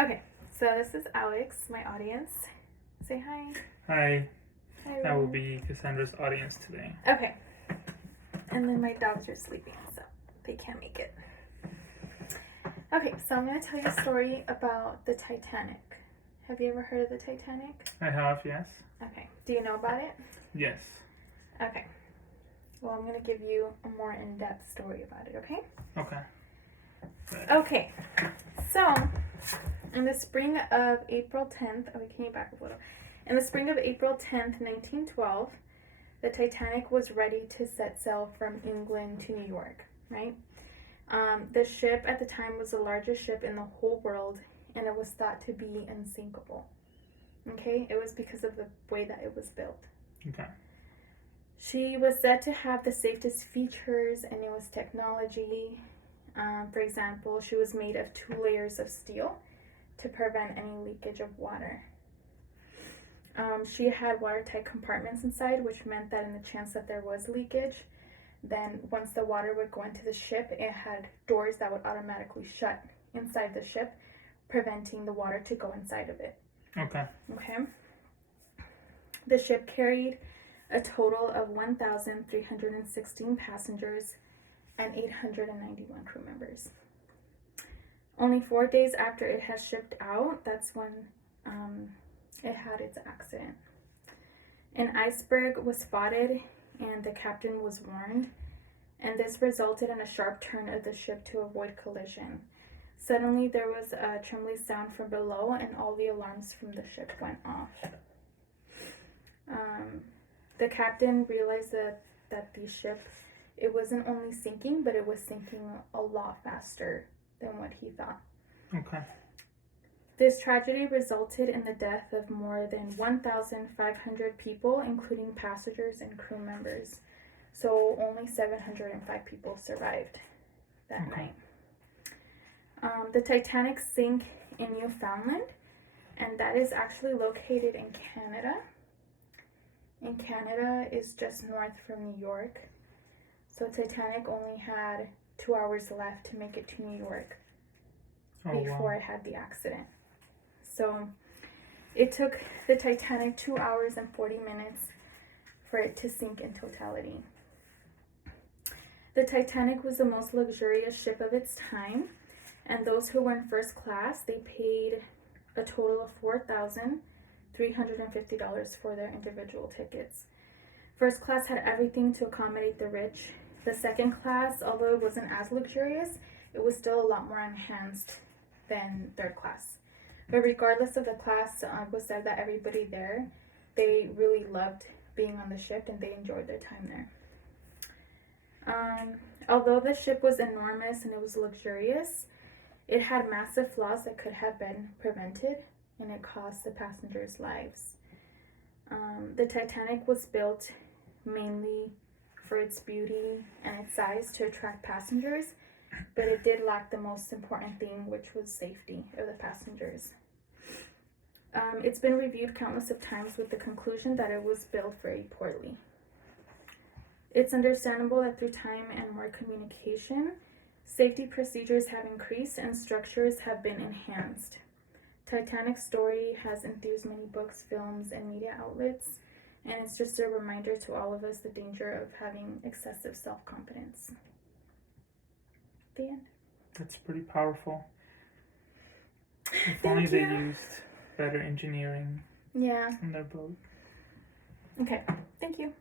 Okay, so this is Alex, my audience. Say hi. Hi, Hi. I will be Cassandra's audience today. Okay. And then my dogs are sleeping, so they can't make it. Okay, so I'm going to tell you a story about the Titanic. Have you ever heard of the Titanic? I have, yes. Okay. Do you know about it? Yes. Okay. Well, I'm going to give you a more in-depth story about it, okay? Okay. Right. Okay. So, in the spring of April 10th, can you back up a little? In the spring of April 10th, 1912, the Titanic was ready to set sail from England to New York, right? The ship at the time was the largest ship in the whole world, and it was thought to be unsinkable. Okay? It was because of the way that it was built. Okay. She was said to have the safest features and newest technology. For example, she was made of 2 layers of steel to prevent any leakage of water. She had watertight compartments inside, which meant that in the chance that there was leakage, then once the water would go into the ship, it had doors that would automatically shut inside the ship, preventing the water to go inside of it. Okay. Okay. The ship carried a total of 1,316 passengers and 891 crew members. Only 4 days after it had shipped out, that's when it had its accident. An iceberg was spotted and the captain was warned, and this resulted in a sharp turn of the ship to avoid collision. Suddenly there was a trembling sound from below and all the alarms from the ship went off. The captain realized that the ship, it wasn't only sinking, but it was sinking a lot faster than what he thought. Okay. This tragedy resulted in the death of more than 1,500 people, including passengers and crew members. So only 705 people survived that night. The Titanic sank in Newfoundland, and that is actually located in Canada. And Canada is just north from New York. So Titanic only had 2 hours left to make it to New York before it had the accident. So it took the Titanic 2 hours and 40 minutes for it to sink in totality. The Titanic was the most luxurious ship of its time, and those who were in first class, they paid a total of $4,350 for their individual tickets. First class had everything to accommodate the rich. The second class, although it wasn't as luxurious, it was still a lot more enhanced than third class. But regardless of the class, it was said that everybody there, they really loved being on the ship and they enjoyed their time there. Although the ship was enormous and it was luxurious, it had massive flaws that could have been prevented, and it cost the passengers' lives. The Titanic was built mainly for its beauty and its size to attract passengers, but it did lack the most important thing, which was safety of the passengers. It's been reviewed countless of times with the conclusion that it was built very poorly. It's understandable that through time and more communication, safety procedures have increased and structures have been enhanced. Titanic's story has enthused many books, films, and media outlets, and it's just a reminder to all of us the danger of having excessive self-confidence. The end. That's pretty powerful. If only they used better engineering in their boat. Okay, thank you.